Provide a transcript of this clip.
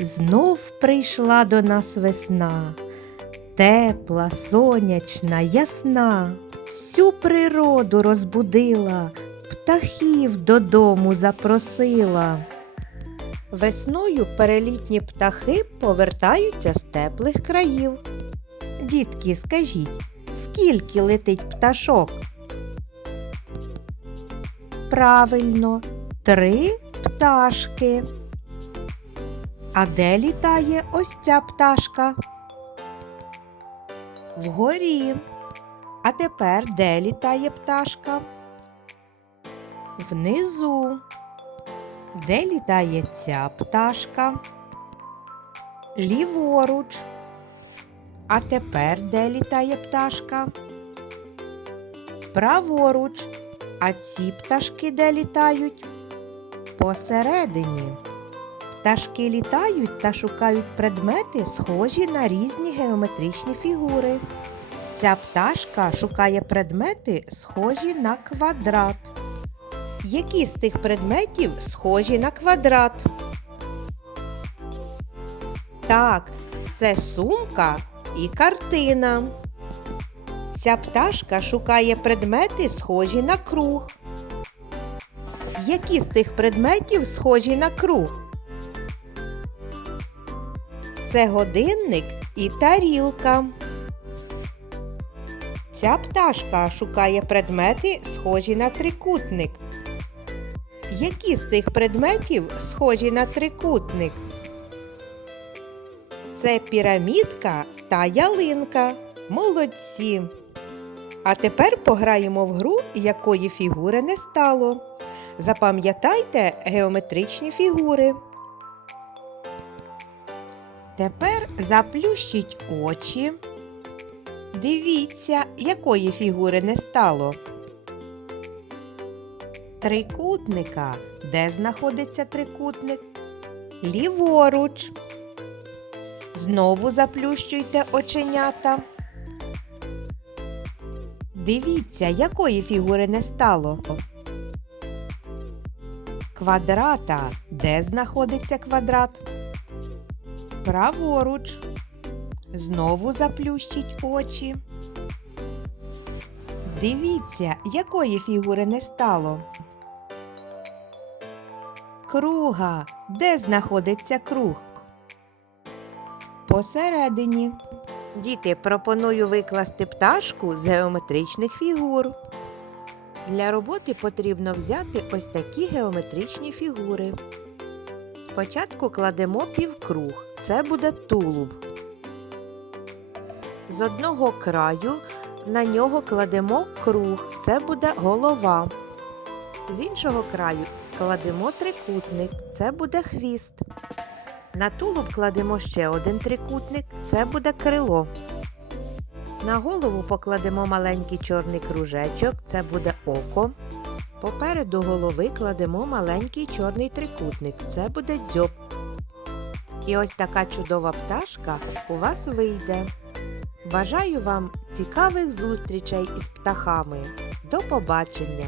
Знов прийшла до нас весна, тепла, сонячна, ясна, всю природу розбудила, птахів додому запросила. Весною перелітні птахи повертаються з теплих країв. Дітки, скажіть, скільки летить пташок? Правильно, три пташки. А де літає ось ця пташка? Вгорі. А тепер де літає пташка? Внизу. Де літає ця пташка? Ліворуч. А тепер де літає пташка? Праворуч. А ці пташки де літають? Посередині. Пташки літають та шукають предмети, схожі на різні геометричні фігури. Ця пташка шукає предмети, схожі на квадрат. Які з цих предметів схожі на квадрат? Так, це сумка і картина. Ця пташка шукає предмети, схожі на круг. Які з цих предметів схожі на круг? Це годинник і тарілка. Ця пташка шукає предмети, схожі на трикутник. Які з цих предметів схожі на трикутник? Це пірамідка та ялинка. Молодці! А тепер пограємо в гру, якої фігури не стало. Запам'ятайте геометричні фігури. Тепер заплющіть очі. Дивіться, якої фігури не стало. Трикутника. Де знаходиться трикутник? Ліворуч. Знову заплющуйте оченята. Дивіться, якої фігури не стало. Квадрата. Де знаходиться квадрат? Праворуч. Знову заплющіть очі. Дивіться, якої фігури не стало. Круга. Де знаходиться круг? Посередині. Діти, пропоную викласти пташку з геометричних фігур. Для роботи потрібно взяти ось такі геометричні фігури. Спочатку кладемо півкруг. Це буде тулуб. З одного краю на нього кладемо круг. Це буде голова. З іншого краю кладемо трикутник. Це буде хвіст. На тулуб кладемо ще один трикутник. Це буде крило. На голову покладемо маленький чорний кружечок. Це буде око. Попереду голови кладемо маленький чорний трикутник. Це буде дзьоб. І ось така чудова пташка у вас вийде. Бажаю вам цікавих зустрічей із птахами. До побачення!